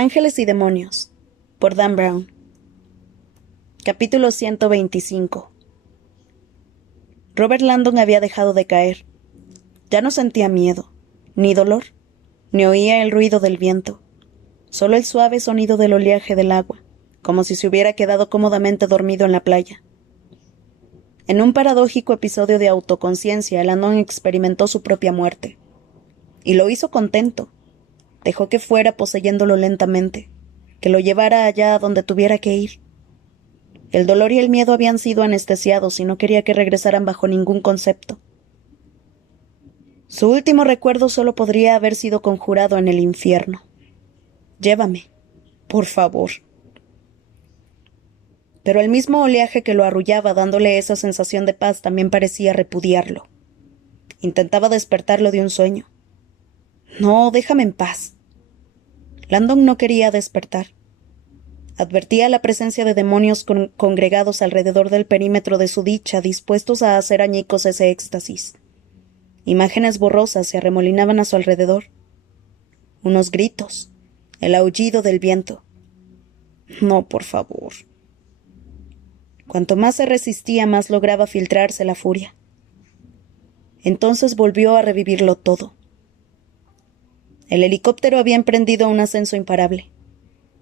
Ángeles y demonios, por Dan Brown. Capítulo 125. Robert Landon había dejado de caer. Ya no sentía miedo, ni dolor, ni oía el ruido del viento, solo el suave sonido del oleaje del agua, como si se hubiera quedado cómodamente dormido en la playa. En un paradójico episodio de autoconciencia, Landon experimentó su propia muerte. Y lo hizo contento. Dejó que fuera poseyéndolo lentamente, que lo llevara allá a donde tuviera que ir. El dolor y el miedo habían sido anestesiados y no quería que regresaran bajo ningún concepto. Su último recuerdo solo podría haber sido conjurado en el infierno. Llévame, por favor. Pero el mismo oleaje que lo arrullaba dándole esa sensación de paz también parecía repudiarlo. Intentaba despertarlo de un sueño. No, déjame en paz. Landon no quería despertar. Advertía la presencia de demonios congregados alrededor del perímetro de su dicha, dispuestos a hacer añicos ese éxtasis. Imágenes borrosas se arremolinaban a su alrededor. Unos gritos, el aullido del viento. No, por favor. Cuanto más se resistía, más lograba filtrarse la furia. Entonces volvió a revivirlo todo. El helicóptero había emprendido un ascenso imparable.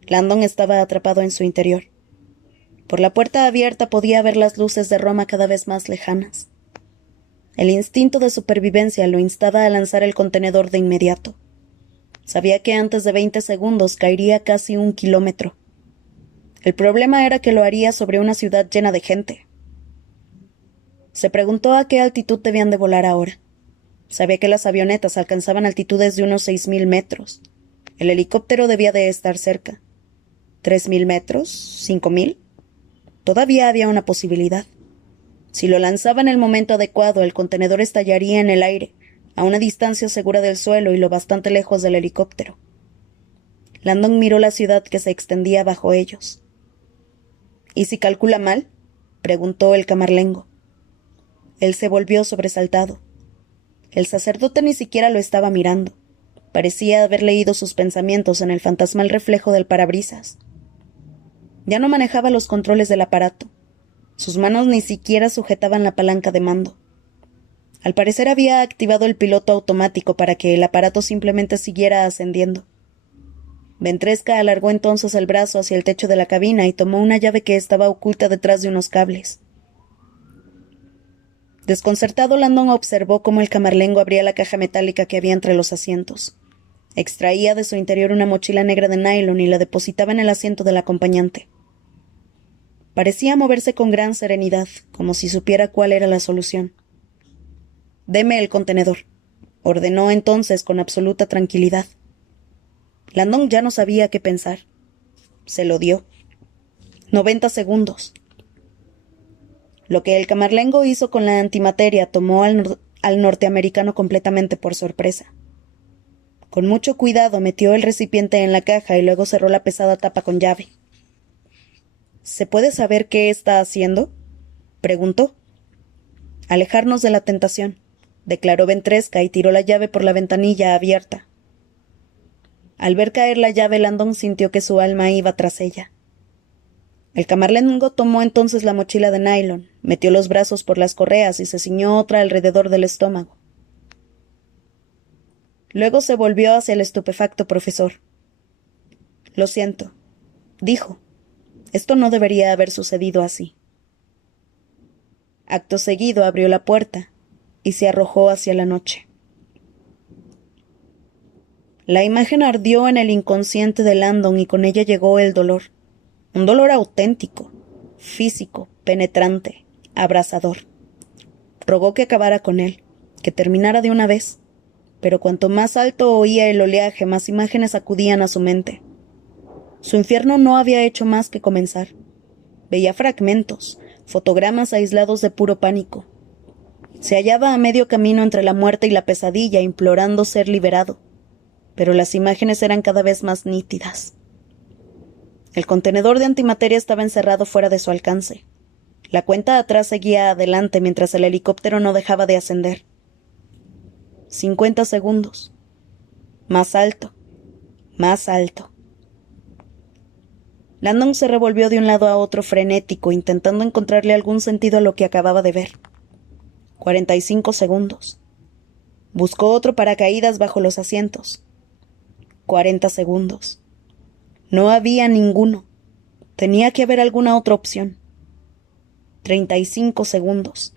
Landon estaba atrapado en su interior. Por la puerta abierta podía ver las luces de Roma cada vez más lejanas. El instinto de supervivencia lo instaba a lanzar el contenedor de inmediato. Sabía que antes de 20 segundos caería casi 1 kilómetro. El problema era que lo haría sobre una ciudad llena de gente. Se preguntó a qué altitud debían de volar ahora. Sabía que las avionetas alcanzaban altitudes de unos 6.000 metros. El helicóptero debía de estar cerca. ¿3.000 metros? ¿5.000? Todavía había una posibilidad. Si lo lanzaba en el momento adecuado, el contenedor estallaría en el aire, a una distancia segura del suelo y lo bastante lejos del helicóptero. Landon miró la ciudad que se extendía bajo ellos. ¿Y si calcula mal?, preguntó el camarlengo. Él se volvió sobresaltado. El sacerdote ni siquiera lo estaba mirando. Parecía haber leído sus pensamientos en el fantasmal reflejo del parabrisas. Ya no manejaba los controles del aparato. Sus manos ni siquiera sujetaban la palanca de mando. Al parecer había activado el piloto automático para que el aparato simplemente siguiera ascendiendo. Ventresca alargó entonces el brazo hacia el techo de la cabina y tomó una llave que estaba oculta detrás de unos cables. Desconcertado, Landon observó cómo el camarlengo abría la caja metálica que había entre los asientos. Extraía de su interior una mochila negra de nylon y la depositaba en el asiento del acompañante. Parecía moverse con gran serenidad, como si supiera cuál era la solución. «Deme el contenedor», ordenó entonces con absoluta tranquilidad. Landon ya no sabía qué pensar. Se lo dio. 90 segundos. Lo que el camarlengo hizo con la antimateria tomó al norteamericano completamente por sorpresa. Con mucho cuidado metió el recipiente en la caja y luego cerró la pesada tapa con llave. ¿Se puede saber qué está haciendo?, preguntó. Alejarnos de la tentación, declaró Ventresca y tiró la llave por la ventanilla abierta. Al ver caer la llave, Landon sintió que su alma iba tras ella. El camarlengo tomó entonces la mochila de nylon, metió los brazos por las correas y se ciñó otra alrededor del estómago. Luego se volvió hacia el estupefacto profesor. «Lo siento», dijo. «Esto no debería haber sucedido así». Acto seguido abrió la puerta y se arrojó hacia la noche. La imagen ardió en el inconsciente de Landon y con ella llegó el dolor. Un dolor auténtico, físico, penetrante, abrasador. Rogó que acabara con él, que terminara de una vez, pero cuanto más alto oía el oleaje, más imágenes acudían a su mente. Su infierno no había hecho más que comenzar. Veía fragmentos, fotogramas aislados de puro pánico. Se hallaba a medio camino entre la muerte y la pesadilla, implorando ser liberado, pero las imágenes eran cada vez más nítidas. El contenedor de antimateria estaba encerrado fuera de su alcance. La cuenta atrás seguía adelante mientras el helicóptero no dejaba de ascender. 50 segundos. Más alto. Más alto. Landon se revolvió de un lado a otro frenético, intentando encontrarle algún sentido a lo que acababa de ver. 45 segundos. Buscó otro paracaídas bajo los asientos. 40 segundos. No había ninguno. Tenía que haber alguna otra opción. 35 segundos.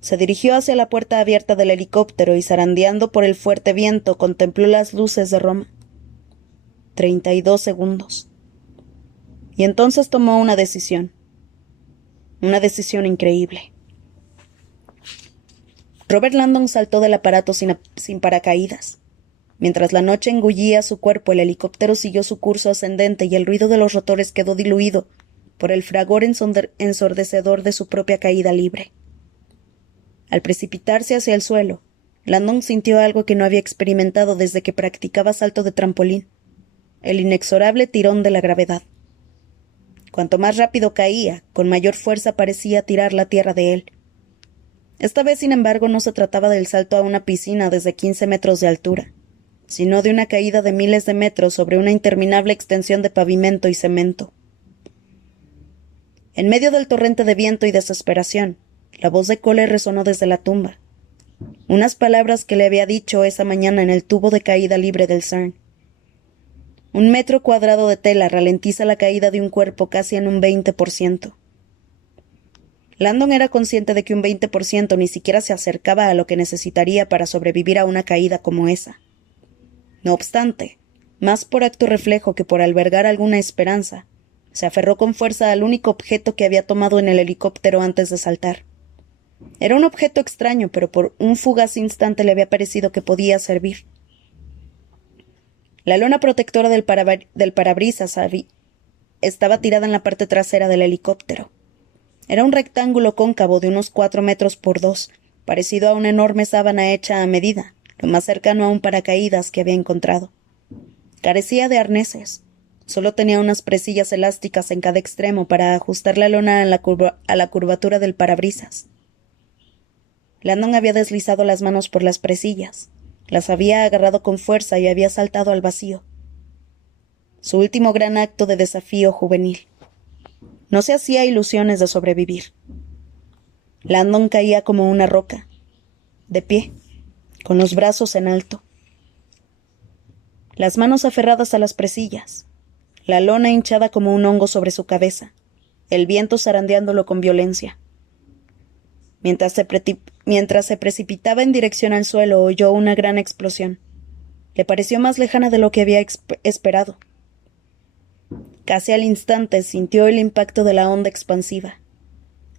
Se dirigió hacia la puerta abierta del helicóptero y, zarandeando por el fuerte viento, contempló las luces de Roma. 32 segundos. Y entonces tomó una decisión. Una decisión increíble. Robert Landon saltó del aparato sin paracaídas. Mientras la noche engullía su cuerpo, el helicóptero siguió su curso ascendente y el ruido de los rotores quedó diluido por el fragor ensordecedor de su propia caída libre. Al precipitarse hacia el suelo, Landon sintió algo que no había experimentado desde que practicaba salto de trampolín: el inexorable tirón de la gravedad. Cuanto más rápido caía, con mayor fuerza parecía tirar la tierra de él. Esta vez, sin embargo, no se trataba del salto a una piscina desde 15 metros de altura, sino de una caída de miles de metros sobre una interminable extensión de pavimento y cemento. En medio del torrente de viento y desesperación, la voz de Cole resonó desde la tumba. Unas palabras que le había dicho esa mañana en el tubo de caída libre del CERN. 1 metro cuadrado de tela ralentiza la caída de un cuerpo casi en un 20%. Landon era consciente de que un 20% ni siquiera se acercaba a lo que necesitaría para sobrevivir a una caída como esa. No obstante, más por acto reflejo que por albergar alguna esperanza, se aferró con fuerza al único objeto que había tomado en el helicóptero antes de saltar. Era un objeto extraño, pero por un fugaz instante le había parecido que podía servir. La lona protectora del parabrisas estaba tirada en la parte trasera del helicóptero. Era un rectángulo cóncavo de unos 4 metros por 2, parecido a una enorme sábana hecha a medida, lo más cercano a un paracaídas que había encontrado. Carecía de arneses. Solo tenía unas presillas elásticas en cada extremo para ajustar la lona a la curvatura del parabrisas. Landon había deslizado las manos por las presillas. Las había agarrado con fuerza y había saltado al vacío. Su último gran acto de desafío juvenil. No se hacía ilusiones de sobrevivir. Landon caía como una roca, de pie, con los brazos en alto. Las manos aferradas a las presillas, la lona hinchada como un hongo sobre su cabeza, el viento zarandeándolo con violencia. Mientras se precipitaba en dirección al suelo, oyó una gran explosión. Le pareció más lejana de lo que había esperado. Casi al instante sintió el impacto de la onda expansiva.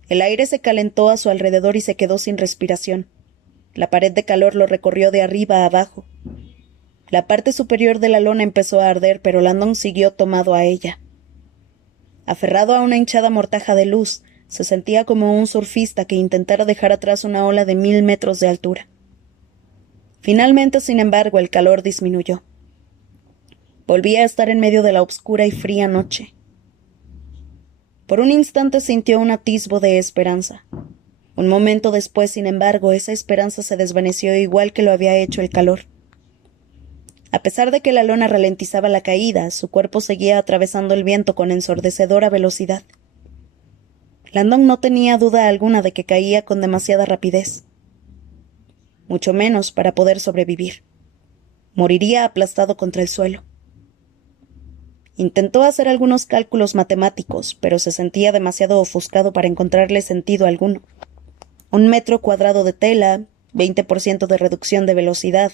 El aire se calentó a su alrededor y se quedó sin respiración. La pared de calor lo recorrió de arriba a abajo. La parte superior de la lona empezó a arder, pero Landon siguió tomado a ella. Aferrado a una hinchada mortaja de luz, se sentía como un surfista que intentara dejar atrás una ola de 1000 metros de altura. Finalmente, sin embargo, el calor disminuyó. Volvía a estar en medio de la oscura y fría noche. Por un instante sintió un atisbo de esperanza. Un momento después, sin embargo, esa esperanza se desvaneció igual que lo había hecho el calor. A pesar de que la lona ralentizaba la caída, su cuerpo seguía atravesando el viento con ensordecedora velocidad. Landon no tenía duda alguna de que caía con demasiada rapidez. Mucho menos para poder sobrevivir. Moriría aplastado contra el suelo. Intentó hacer algunos cálculos matemáticos, pero se sentía demasiado ofuscado para encontrarle sentido alguno. 1 metro cuadrado de tela, 20% de reducción de velocidad.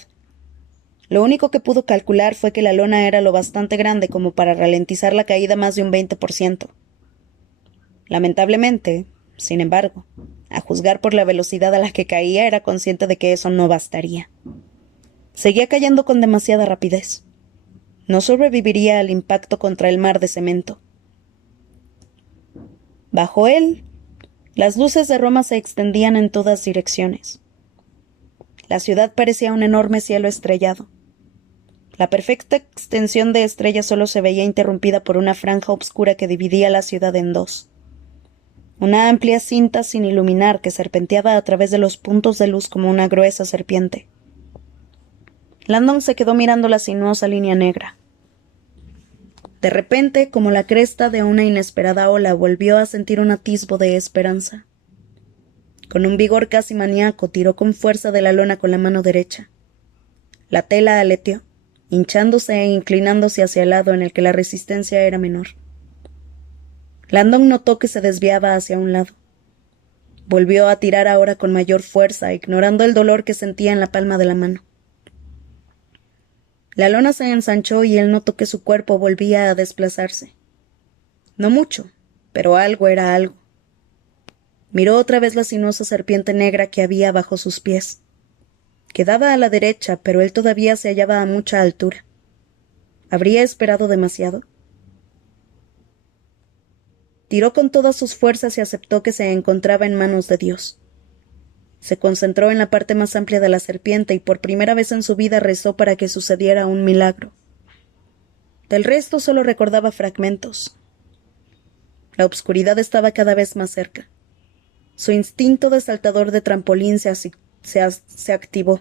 Lo único que pudo calcular fue que la lona era lo bastante grande como para ralentizar la caída más de un 20%. Lamentablemente, sin embargo, a juzgar por la velocidad a la que caía, era consciente de que eso no bastaría. Seguía cayendo con demasiada rapidez. No sobreviviría al impacto contra el mar de cemento. Bajo él, las luces de Roma se extendían en todas direcciones. La ciudad parecía un enorme cielo estrellado. La perfecta extensión de estrellas solo se veía interrumpida por una franja oscura que dividía la ciudad en dos. Una amplia cinta sin iluminar que serpenteaba a través de los puntos de luz como una gruesa serpiente. Landon se quedó mirando la sinuosa línea negra. De repente, como la cresta de una inesperada ola, volvió a sentir un atisbo de esperanza. Con un vigor casi maníaco, tiró con fuerza de la lona con la mano derecha. La tela aleteó, hinchándose e inclinándose hacia el lado en el que la resistencia era menor. Landon notó que se desviaba hacia un lado. Volvió a tirar ahora con mayor fuerza, ignorando el dolor que sentía en la palma de la mano. La lona se ensanchó y él notó que su cuerpo volvía a desplazarse. No mucho, pero algo era algo. Miró otra vez la sinuosa serpiente negra que había bajo sus pies. Quedaba a la derecha, pero él todavía se hallaba a mucha altura. ¿Habría esperado demasiado? Tiró con todas sus fuerzas y aceptó que se encontraba en manos de Dios. Se concentró en la parte más amplia de la serpiente y por primera vez en su vida rezó para que sucediera un milagro. Del resto solo recordaba fragmentos. La obscuridad estaba cada vez más cerca. Su instinto de saltador de trampolín se activó.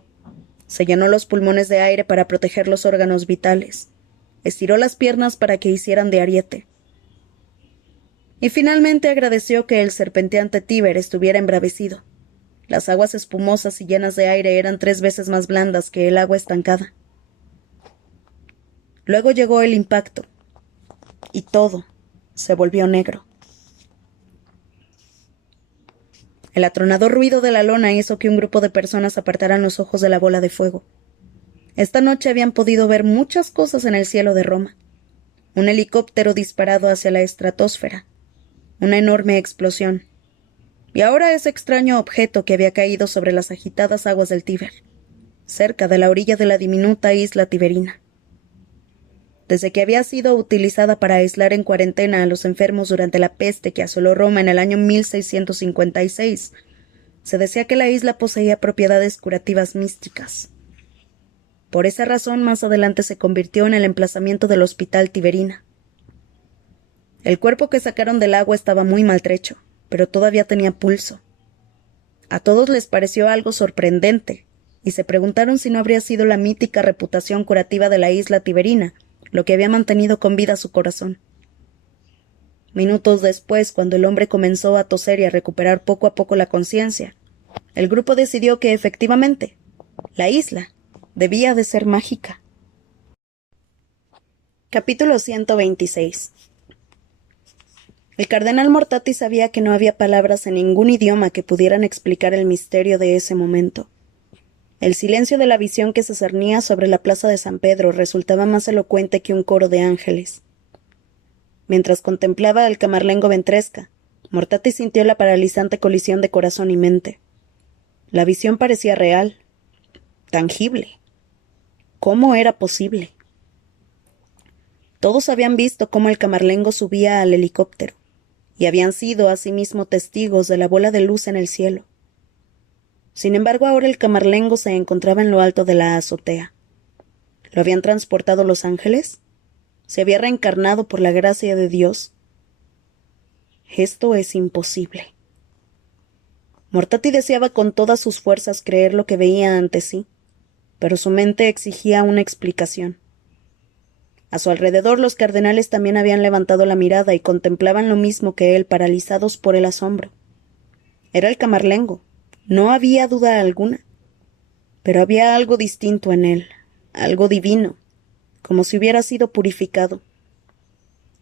Se llenó los pulmones de aire para proteger los órganos vitales. Estiró las piernas para que hicieran de ariete. Y finalmente agradeció que el serpenteante Tíber estuviera embravecido. Las aguas espumosas y llenas de aire eran 3 veces más blandas que el agua estancada. Luego llegó el impacto, y todo se volvió negro. El atronador ruido de la lona hizo que un grupo de personas apartaran los ojos de la bola de fuego. Esta noche habían podido ver muchas cosas en el cielo de Roma. Un helicóptero disparado hacia la estratosfera. Una enorme explosión. Y ahora ese extraño objeto que había caído sobre las agitadas aguas del Tíber, cerca de la orilla de la diminuta isla Tiberina. Desde que había sido utilizada para aislar en cuarentena a los enfermos durante la peste que asoló Roma en el año 1656, se decía que la isla poseía propiedades curativas místicas. Por esa razón, más adelante se convirtió en el emplazamiento del Hospital Tiberina. El cuerpo que sacaron del agua estaba muy maltrecho, pero todavía tenía pulso. A todos les pareció algo sorprendente, y se preguntaron si no habría sido la mítica reputación curativa de la isla Tiberina lo que había mantenido con vida su corazón. Minutos después, cuando el hombre comenzó a toser y a recuperar poco a poco la conciencia, el grupo decidió que efectivamente, la isla debía de ser mágica. Capítulo 126. El cardenal Mortati sabía que no había palabras en ningún idioma que pudieran explicar el misterio de ese momento. El silencio de la visión que se cernía sobre la plaza de San Pedro resultaba más elocuente que un coro de ángeles. Mientras contemplaba al camarlengo Ventresca, Mortati sintió la paralizante colisión de corazón y mente. La visión parecía real, tangible. ¿Cómo era posible? Todos habían visto cómo el camarlengo subía al helicóptero, y habían sido asimismo testigos de la bola de luz en el cielo. Sin embargo, ahora el camarlengo se encontraba en lo alto de la azotea. ¿Lo habían transportado los ángeles? ¿Se había reencarnado por la gracia de Dios? Esto es imposible. Mortati deseaba con todas sus fuerzas creer lo que veía ante sí, pero su mente exigía una explicación. A su alrededor los cardenales también habían levantado la mirada y contemplaban lo mismo que él, paralizados por el asombro. Era el camarlengo, no había duda alguna. Pero había algo distinto en él, algo divino, como si hubiera sido purificado.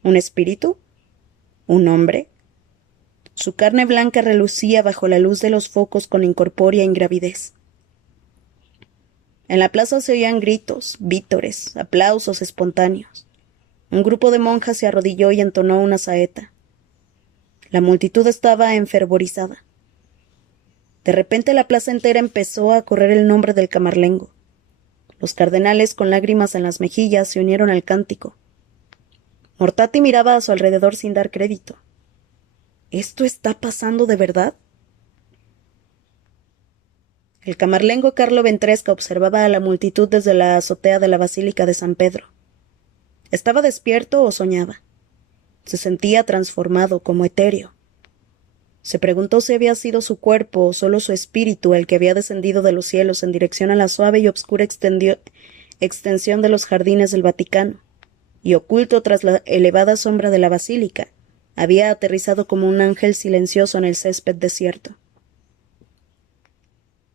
¿Un espíritu? ¿Un hombre? Su carne blanca relucía bajo la luz de los focos con incorpórea ingravidez. En la plaza se oían gritos, vítores, aplausos espontáneos. Un grupo de monjas se arrodilló y entonó una saeta. La multitud estaba enfervorizada. De repente la plaza entera empezó a correr el nombre del camarlengo. Los cardenales, con lágrimas en las mejillas, se unieron al cántico. Mortati miraba a su alrededor sin dar crédito. ¿Esto está pasando de verdad? El camarlengo Carlo Ventresca observaba a la multitud desde la azotea de la Basílica de San Pedro. ¿Estaba despierto o soñaba? Se sentía transformado, como etéreo. Se preguntó si había sido su cuerpo o solo su espíritu el que había descendido de los cielos en dirección a la suave y obscura extensión de los jardines del Vaticano, y oculto tras la elevada sombra de la basílica, había aterrizado como un ángel silencioso en el césped desierto.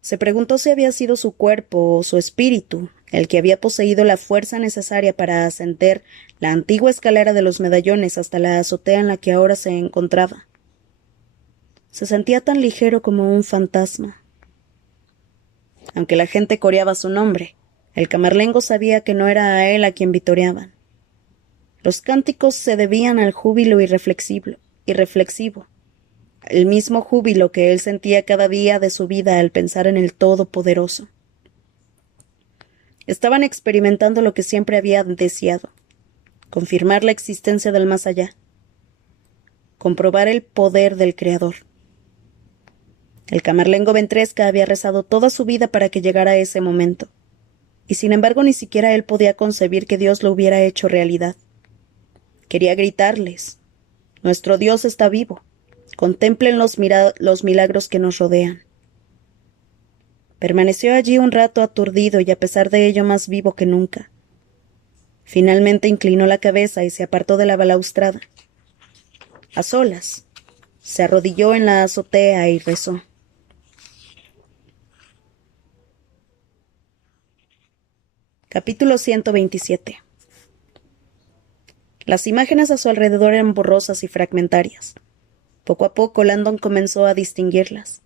Se preguntó si había sido su cuerpo o su espíritu el que había poseído la fuerza necesaria para ascender la antigua escalera de los medallones hasta la azotea en la que ahora se encontraba. Se sentía tan ligero como un fantasma. Aunque la gente coreaba su nombre, el camarlengo sabía que no era a él a quien vitoreaban. Los cánticos se debían al júbilo irreflexivo, el mismo júbilo que él sentía cada día de su vida al pensar en el Todopoderoso. Estaban experimentando lo que siempre había deseado: confirmar la existencia del más allá, comprobar el poder del Creador. El camarlengo Ventresca había rezado toda su vida para que llegara ese momento, y sin embargo ni siquiera él podía concebir que Dios lo hubiera hecho realidad. Quería gritarles: nuestro Dios está vivo, contemplen los milagros que nos rodean. Permaneció allí un rato aturdido y a pesar de ello más vivo que nunca. Finalmente inclinó la cabeza y se apartó de la balaustrada. A solas, se arrodilló en la azotea y rezó. Capítulo 127. Las imágenes a su alrededor eran borrosas y fragmentarias. Poco a poco Landon comenzó a distinguirlas.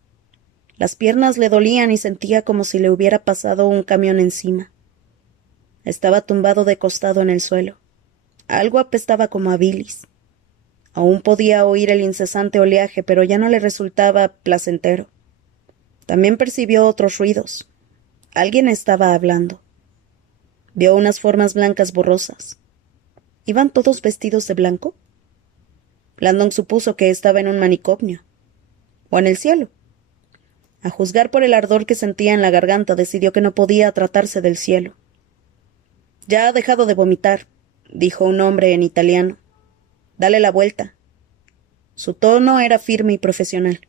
Las piernas le dolían y sentía como si le hubiera pasado un camión encima. Estaba tumbado de costado en el suelo. Algo apestaba como a bilis. Aún podía oír el incesante oleaje, pero ya no le resultaba placentero. También percibió otros ruidos. Alguien estaba hablando. Vio unas formas blancas borrosas. ¿Iban todos vestidos de blanco? Landon supuso que estaba en un manicomio. O en el cielo. A juzgar por el ardor que sentía en la garganta, decidió que no podía tratarse del cielo. «Ya ha dejado de vomitar», dijo un hombre en italiano. «Dale la vuelta». Su tono era firme y profesional.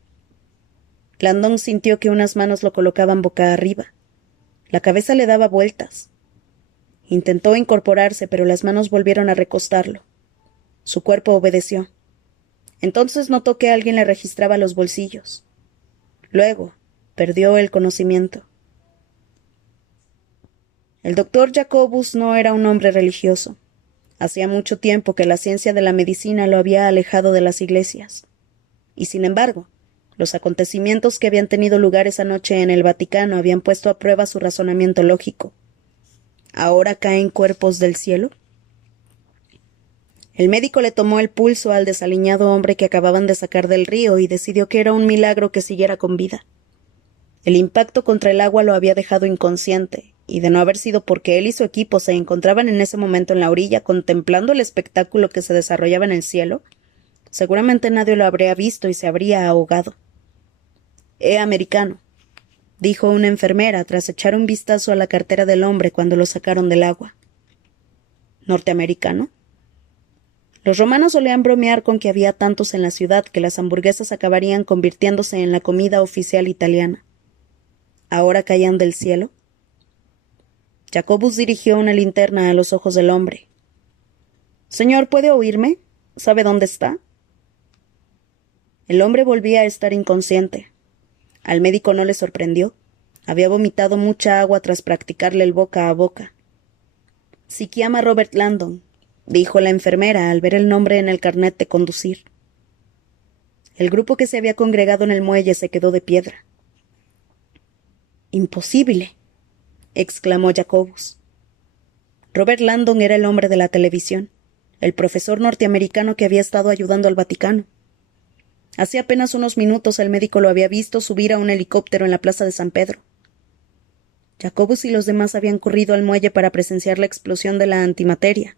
Landon sintió que unas manos lo colocaban boca arriba. La cabeza le daba vueltas. Intentó incorporarse, pero las manos volvieron a recostarlo. Su cuerpo obedeció. Entonces notó que alguien le registraba los bolsillos. Luego, perdió el conocimiento. El doctor Jacobus no era un hombre religioso. Hacía mucho tiempo que la ciencia de la medicina lo había alejado de las iglesias. Y sin embargo, los acontecimientos que habían tenido lugar esa noche en el Vaticano habían puesto a prueba su razonamiento lógico. ¿Ahora caen cuerpos del cielo? El médico le tomó el pulso al desaliñado hombre que acababan de sacar del río y decidió que era un milagro que siguiera con vida. El impacto contra el agua lo había dejado inconsciente, y de no haber sido porque él y su equipo se encontraban en ese momento en la orilla contemplando el espectáculo que se desarrollaba en el cielo, seguramente nadie lo habría visto y se habría ahogado. Americano», dijo una enfermera tras echar un vistazo a la cartera del hombre cuando lo sacaron del agua. «¿Norteamericano?» Los romanos solían bromear con que había tantos en la ciudad que las hamburguesas acabarían convirtiéndose en la comida oficial italiana. ¿Ahora caían del cielo? Jacobus dirigió una linterna a los ojos del hombre. «Señor, ¿puede oírme? ¿Sabe dónde está?» El hombre volvía a estar inconsciente. Al médico no le sorprendió. Había vomitado mucha agua tras practicarle el boca a boca. «Si chiama Robert Landon», dijo la enfermera al ver el nombre en el carnet de conducir. El grupo que se había congregado en el muelle se quedó de piedra. «Imposible», exclamó Jacobus. Robert Landon era el hombre de la televisión, el profesor norteamericano que había estado ayudando al Vaticano. Hace apenas unos minutos el médico lo había visto subir a un helicóptero en la plaza de San Pedro. Jacobus y los demás habían corrido al muelle para presenciar la explosión de la antimateria,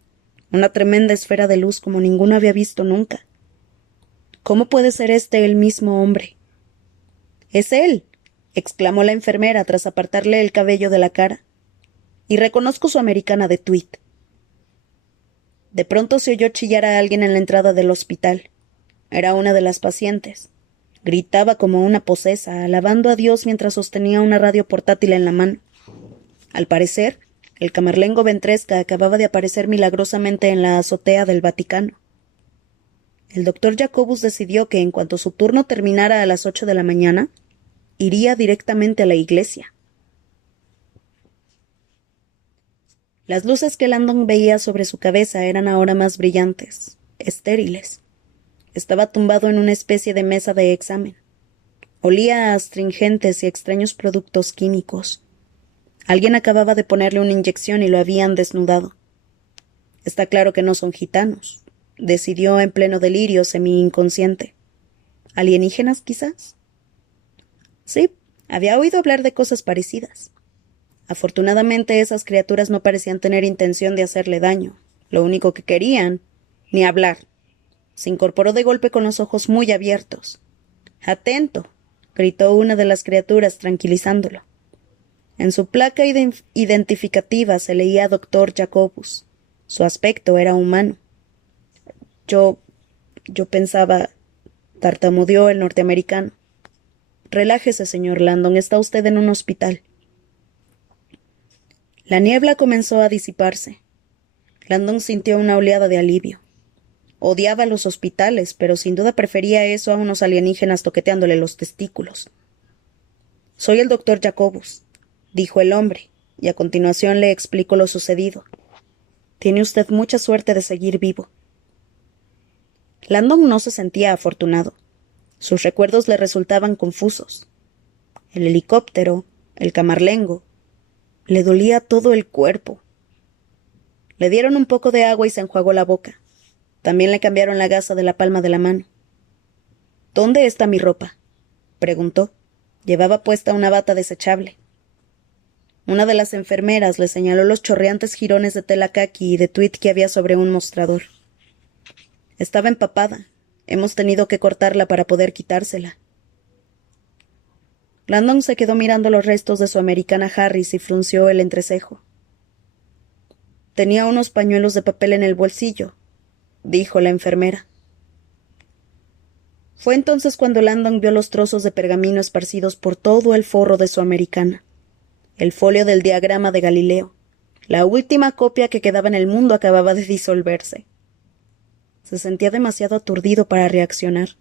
una tremenda esfera de luz como ninguno había visto nunca. ¿Cómo puede ser este el mismo hombre? «¡Es él!», exclamó la enfermera tras apartarle el cabello de la cara. «Y reconozco su americana de tweed». De pronto se oyó chillar a alguien en la entrada del hospital. Era una de las pacientes. Gritaba como una posesa, alabando a Dios mientras sostenía una radio portátil en la mano. Al parecer, El camarlengo Ventresca acababa de aparecer milagrosamente en la azotea del Vaticano. El doctor Jacobus decidió que en cuanto su turno terminara a las 8 de la mañana, iría directamente a la iglesia. Las luces que Landon veía sobre su cabeza eran ahora más brillantes, estériles. Estaba tumbado en una especie de mesa de examen. Olía a astringentes y extraños productos químicos. Alguien acababa de ponerle una inyección y lo habían desnudado. Está claro que no son gitanos, decidió en pleno delirio semi-inconsciente. ¿Alienígenas, quizás? Sí, había oído hablar de cosas parecidas. Afortunadamente esas criaturas no parecían tener intención de hacerle daño. Lo único que querían, ni hablar. Se incorporó de golpe con los ojos muy abiertos. «Atento», gritó una de las criaturas tranquilizándolo. En su placa identificativa se leía Doctor Jacobus. Su aspecto era humano. Yo pensaba, tartamudeó el norteamericano. Relájese, señor Landon, está usted en un hospital. La niebla comenzó a disiparse. Landon sintió una oleada de alivio. Odiaba los hospitales, pero sin duda prefería eso a unos alienígenas toqueteándole los testículos. Soy el doctor Jacobus, dijo el hombre, y a continuación le explicó lo sucedido. Tiene usted mucha suerte de seguir vivo. Landon no se sentía afortunado. Sus recuerdos le resultaban confusos. El helicóptero, el camarlengo. Le dolía todo el cuerpo. Le dieron un poco de agua y se enjuagó la boca. También le cambiaron la gasa de la palma de la mano. ¿Dónde está mi ropa?, preguntó. Llevaba puesta una bata desechable. Una de las enfermeras le señaló los chorreantes jirones de tela caqui y de tuit que había sobre un mostrador. Estaba empapada. Hemos tenido que cortarla para poder quitársela. Landon se quedó mirando los restos de su americana Harris y frunció el entrecejo. Tenía unos pañuelos de papel en el bolsillo, dijo la enfermera. Fue entonces cuando Landon vio los trozos de pergamino esparcidos por todo el forro de su americana. El folio del diagrama de Galileo. La última copia que quedaba en el mundo acababa de disolverse. Se sentía demasiado aturdido para reaccionar.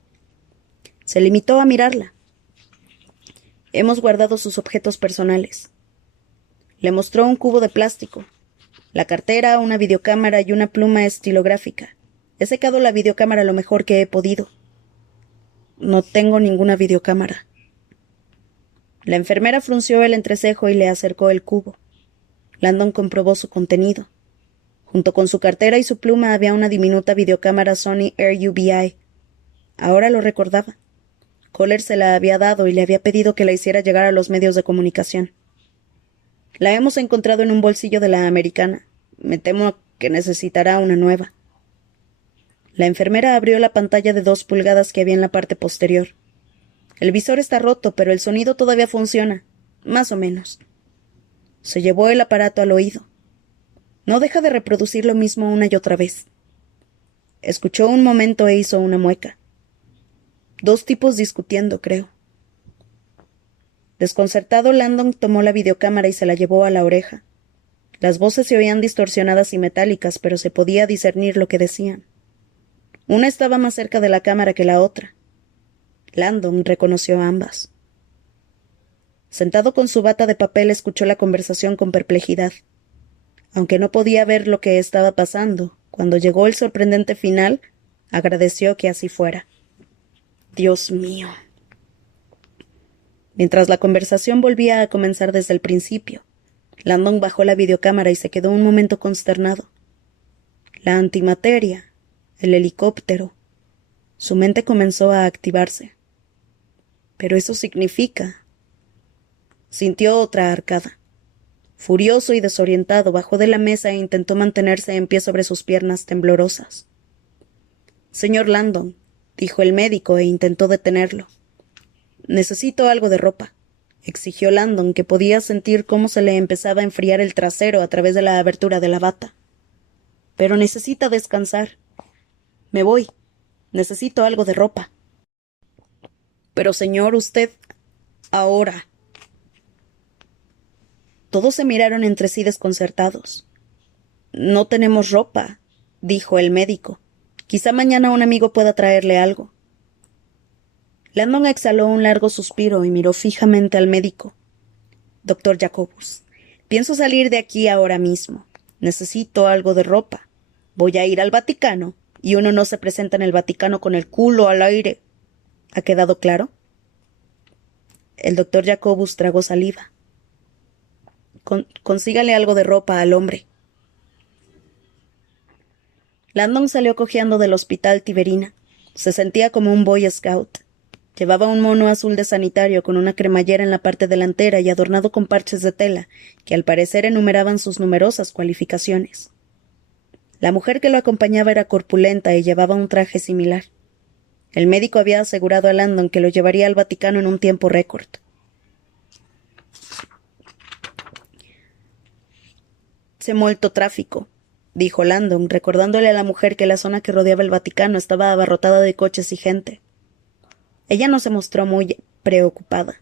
Se limitó a mirarla. Hemos guardado sus objetos personales. Le mostró un cubo de plástico, la cartera, una videocámara y una pluma estilográfica. He secado la videocámara lo mejor que he podido. No tengo ninguna videocámara. La enfermera frunció el entrecejo y le acercó el cubo. Landon comprobó su contenido. Junto con su cartera y su pluma había una diminuta videocámara Sony RUBI. Ahora lo recordaba. Kohler se la había dado y le había pedido que la hiciera llegar a los medios de comunicación. La hemos encontrado en un bolsillo de la americana. Me temo que necesitará una nueva. La enfermera abrió la pantalla de 2 pulgadas que había en la parte posterior. El visor está roto, pero el sonido todavía funciona, más o menos. Se llevó el aparato al oído. No deja de reproducir lo mismo una y otra vez. Escuchó un momento e hizo una mueca. 2 tipos discutiendo, creo. Desconcertado, Landon tomó la videocámara y se la llevó a la oreja. Las voces se oían distorsionadas y metálicas, pero se podía discernir lo que decían. Una estaba más cerca de la cámara que la otra. Landon reconoció a ambas. Sentado con su bata de papel, escuchó la conversación con perplejidad. Aunque no podía ver lo que estaba pasando, cuando llegó el sorprendente final, agradeció que así fuera. Dios mío. Mientras la conversación volvía a comenzar desde el principio, Landon bajó la videocámara y se quedó un momento consternado. La antimateria, el helicóptero. Su mente comenzó a activarse. Pero eso significa... Sintió otra arcada. Furioso y desorientado, bajó de la mesa e intentó mantenerse en pie sobre sus piernas temblorosas. Señor Landon, dijo el médico e intentó detenerlo. Necesito algo de ropa, exigió Landon, que podía sentir cómo se le empezaba a enfriar el trasero a través de la abertura de la bata. Pero necesita descansar. Me voy. Necesito algo de ropa. Pero, señor, usted... Ahora. Todos se miraron entre sí desconcertados. No tenemos ropa, dijo el médico. Quizá mañana un amigo pueda traerle algo. Landon exhaló un largo suspiro y miró fijamente al médico. Doctor Jacobus, pienso salir de aquí ahora mismo. Necesito algo de ropa. Voy a ir al Vaticano, y uno no se presenta en el Vaticano con el culo al aire. ¿Ha quedado claro? El doctor Jacobus tragó saliva. Consígale algo de ropa al hombre. Landon salió cojeando del hospital Tiberina. Se sentía como un Boy Scout. Llevaba un mono azul de sanitario con una cremallera en la parte delantera y adornado con parches de tela, que al parecer enumeraban sus numerosas cualificaciones. La mujer que lo acompañaba era corpulenta y llevaba un traje similar. El médico había asegurado a Landon que lo llevaría al Vaticano en un tiempo récord. «C'è molto tráfico», dijo Landon, recordándole a la mujer que la zona que rodeaba el Vaticano estaba abarrotada de coches y gente. Ella no se mostró muy preocupada.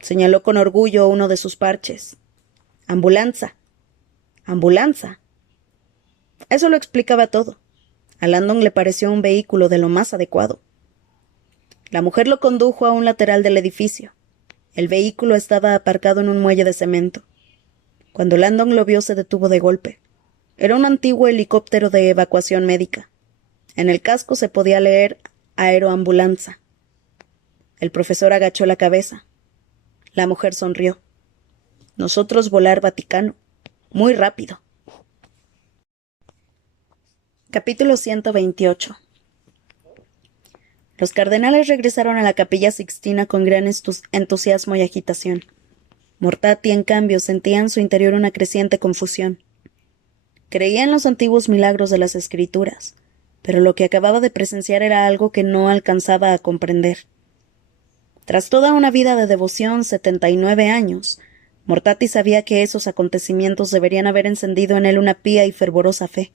Señaló con orgullo uno de sus parches. «Ambulanza. Ambulanza». Eso lo explicaba todo. A Landon le pareció un vehículo de lo más adecuado. La mujer lo condujo a un lateral del edificio. El vehículo estaba aparcado en un muelle de cemento. Cuando Landon lo vio, se detuvo de golpe. Era un antiguo helicóptero de evacuación médica. En el casco se podía leer «Aeroambulanza». El profesor agachó la cabeza. La mujer sonrió. «Nosotros volar Vaticano. Muy rápido». Capítulo 128. Los cardenales regresaron a la Capilla Sixtina con gran entusiasmo y agitación. Mortati, en cambio, sentía en su interior una creciente confusión. Creía en los antiguos milagros de las Escrituras, pero lo que acababa de presenciar era algo que no alcanzaba a comprender. Tras toda una vida de devoción, 79 años, Mortati sabía que esos acontecimientos deberían haber encendido en él una pía y fervorosa fe.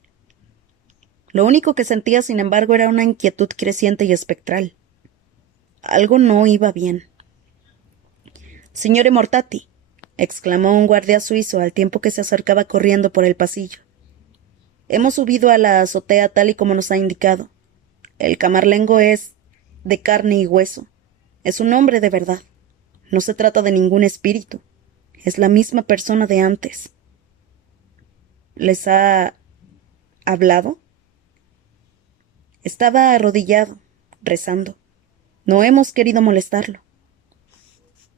Lo único que sentía, sin embargo, era una inquietud creciente y espectral. Algo no iba bien. «Signore Mortati», exclamó un guardia suizo al tiempo que se acercaba corriendo por el pasillo. «Hemos subido a la azotea tal y como nos ha indicado. El camarlengo es de carne y hueso. Es un hombre de verdad. No se trata de ningún espíritu. Es la misma persona de antes». «¿Les ha hablado?» Estaba arrodillado, rezando. No hemos querido molestarlo.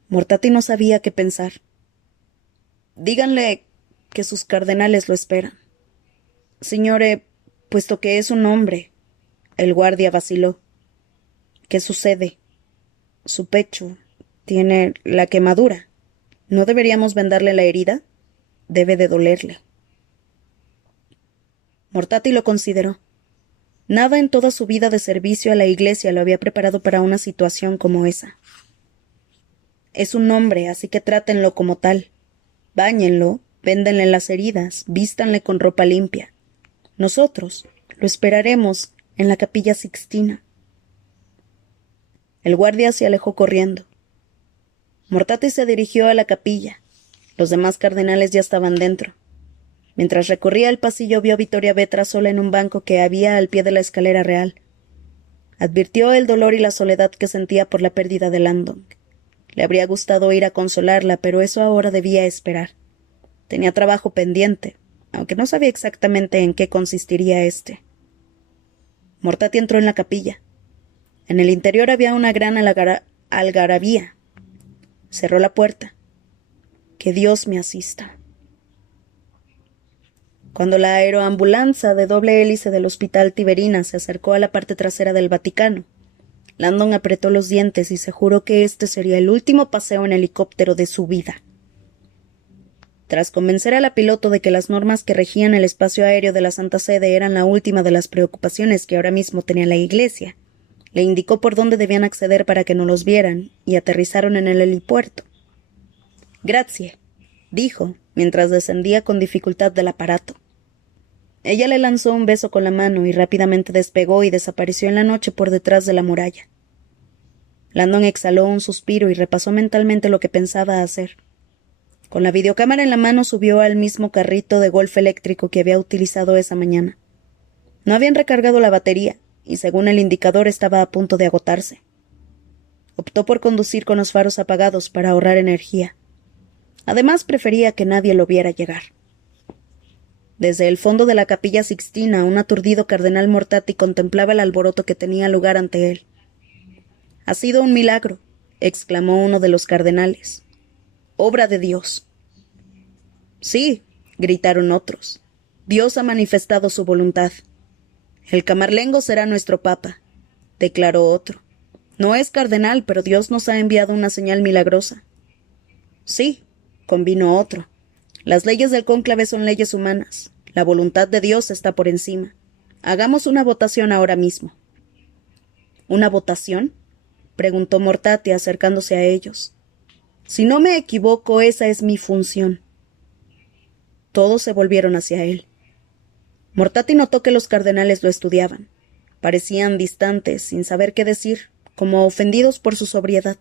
Mortati no sabía qué pensar. «Díganle que sus cardenales lo esperan». «Signore, puesto que es un hombre». El guardia vaciló. «¿Qué sucede?» «Su pecho tiene la quemadura. ¿No deberíamos vendarle la herida? Debe de dolerle». Mortati lo consideró. Nada en toda su vida de servicio a la Iglesia lo había preparado para una situación como esa. «Es un hombre, así que trátenlo como tal. Báñenlo, véndenle las heridas, vístanle con ropa limpia. Nosotros lo esperaremos en la Capilla Sixtina». El guardia se alejó corriendo. Mortati se dirigió a la capilla. Los demás cardenales ya estaban dentro. Mientras recorría el pasillo vio a Vittoria Vetra sola en un banco que había al pie de la escalera real. Advirtió el dolor y la soledad que sentía por la pérdida de Landon. Le habría gustado ir a consolarla, pero eso ahora debía esperar. Tenía trabajo pendiente, aunque no sabía exactamente en qué consistiría éste. Mortati entró en la capilla. En el interior había una gran algarabía. Cerró la puerta. «Que Dios me asista». Cuando la aeroambulanza de doble hélice del hospital Tiberina se acercó a la parte trasera del Vaticano, Landon apretó los dientes y se juró que este sería el último paseo en helicóptero de su vida. Tras convencer a la piloto de que las normas que regían el espacio aéreo de la Santa Sede eran la última de las preocupaciones que ahora mismo tenía la Iglesia, le indicó por dónde debían acceder para que no los vieran, y aterrizaron en el helipuerto. «Grazie», dijo, mientras descendía con dificultad del aparato. Ella le lanzó un beso con la mano y rápidamente despegó y desapareció en la noche por detrás de la muralla. Landon exhaló un suspiro y repasó mentalmente lo que pensaba hacer. Con la videocámara en la mano subió al mismo carrito de golf eléctrico que había utilizado esa mañana. No habían recargado la batería, y según el indicador estaba a punto de agotarse. Optó por conducir con los faros apagados para ahorrar energía. Además, prefería que nadie lo viera llegar. Desde el fondo de la Capilla Sixtina, un aturdido cardenal Mortati contemplaba el alboroto que tenía lugar ante él. «Ha sido un milagro», exclamó uno de los cardenales. «Obra de Dios». «Sí», gritaron otros. «Dios ha manifestado su voluntad». «El camarlengo será nuestro papa», declaró otro. «No es cardenal, pero Dios nos ha enviado una señal milagrosa». «Sí», convino otro. «Las leyes del cónclave son leyes humanas. La voluntad de Dios está por encima. Hagamos una votación ahora mismo». «¿Una votación?», preguntó Mortati acercándose a ellos. «Si no me equivoco, esa es mi función». Todos se volvieron hacia él. Mortati notó que los cardenales lo estudiaban. Parecían distantes, sin saber qué decir, como ofendidos por su sobriedad.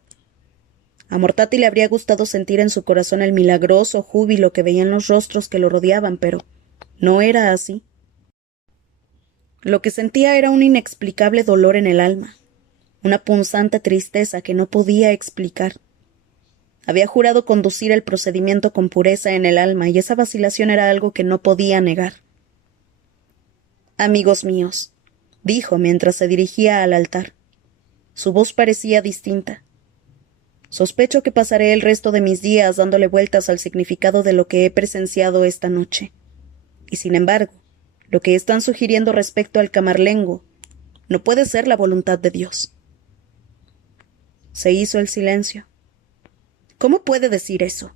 A Mortati le habría gustado sentir en su corazón el milagroso júbilo que veía en los rostros que lo rodeaban, pero no era así. Lo que sentía era un inexplicable dolor en el alma, una punzante tristeza que no podía explicar. Había jurado conducir el procedimiento con pureza en el alma, y esa vacilación era algo que no podía negar. «Amigos míos», dijo mientras se dirigía al altar. Su voz parecía distinta. «Sospecho que pasaré el resto de mis días dándole vueltas al significado de lo que he presenciado esta noche. Y sin embargo, lo que están sugiriendo respecto al camarlengo no puede ser la voluntad de Dios». Se hizo el silencio. «¿Cómo puede decir eso?»,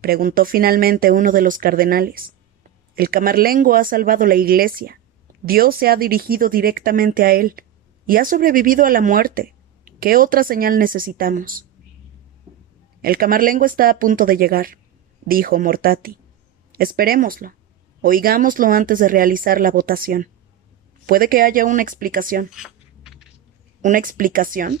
preguntó finalmente uno de los cardenales. «El camarlengo ha salvado la Iglesia. Dios se ha dirigido directamente a él y ha sobrevivido a la muerte. ¿Qué otra señal necesitamos?». «El camarlengo está a punto de llegar», dijo Mortati. «Esperémoslo. Oigámoslo antes de realizar la votación. Puede que haya una explicación». «¿Una explicación?».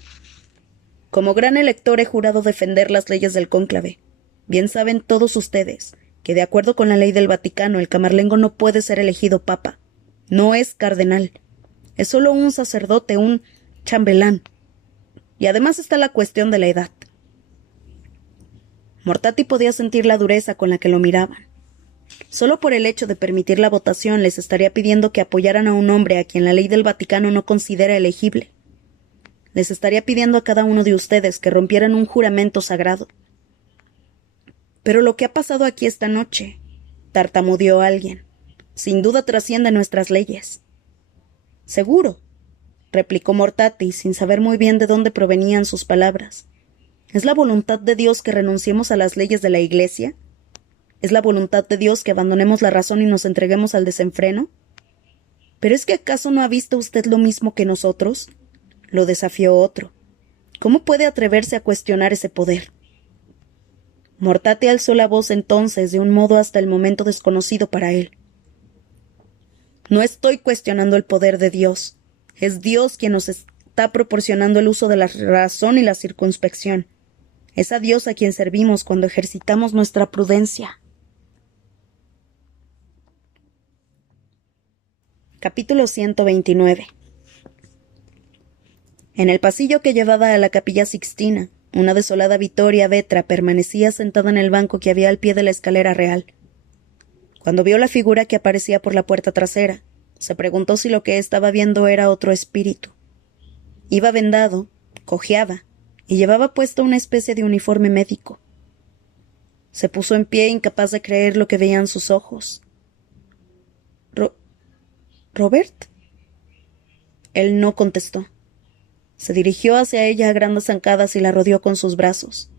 «Como gran elector he jurado defender las leyes del cónclave. Bien saben todos ustedes que, de acuerdo con la ley del Vaticano, el camarlengo no puede ser elegido papa. No es cardenal. Es solo un sacerdote, un chambelán. Y además está la cuestión de la edad». Mortati podía sentir la dureza con la que lo miraban. Solo por el hecho de permitir la votación les estaría pidiendo que apoyaran a un hombre a quien la ley del Vaticano no considera elegible. Les estaría pidiendo a cada uno de ustedes que rompieran un juramento sagrado. «Pero lo que ha pasado aquí esta noche», tartamudeó alguien, «sin duda trasciende nuestras leyes». «Seguro», replicó Mortati, sin saber muy bien de dónde provenían sus palabras. «¿Es la voluntad de Dios que renunciemos a las leyes de la Iglesia? ¿Es la voluntad de Dios que abandonemos la razón y nos entreguemos al desenfreno? ¿Pero es que acaso no ha visto usted lo mismo que nosotros?», lo desafió otro. «¿Cómo puede atreverse a cuestionar ese poder?». Mortati alzó la voz entonces de un modo hasta el momento desconocido para él. «No estoy cuestionando el poder de Dios. Es Dios quien nos está proporcionando el uso de la razón y la circunspección. Es a Dios a quien servimos cuando ejercitamos nuestra prudencia». Capítulo 129. En el pasillo que llevaba a la Capilla Sixtina, una desolada Vittoria Vetra permanecía sentada en el banco que había al pie de la escalera real. Cuando vio la figura que aparecía por la puerta trasera, se preguntó si lo que estaba viendo era otro espíritu. Iba vendado, cojeaba, y llevaba puesto una especie de uniforme médico. Se puso en pie, incapaz de creer lo que veían sus ojos. ¿Robert? Él no contestó. Se dirigió hacia ella a grandes zancadas y la rodeó con sus brazos.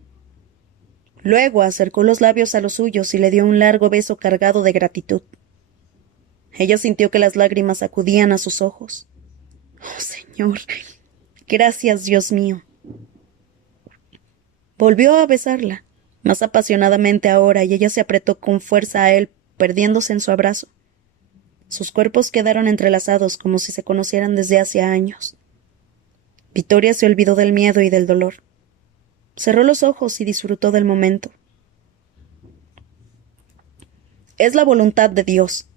Luego acercó los labios a los suyos y le dio un largo beso cargado de gratitud. Ella sintió que las lágrimas acudían a sus ojos. «Oh, Señor, gracias, Dios mío». Volvió a besarla, más apasionadamente ahora, y ella se apretó con fuerza a él, perdiéndose en su abrazo. Sus cuerpos quedaron entrelazados como si se conocieran desde hacía años. Vittoria se olvidó del miedo y del dolor. Cerró los ojos y disfrutó del momento. Es la voluntad de Dios.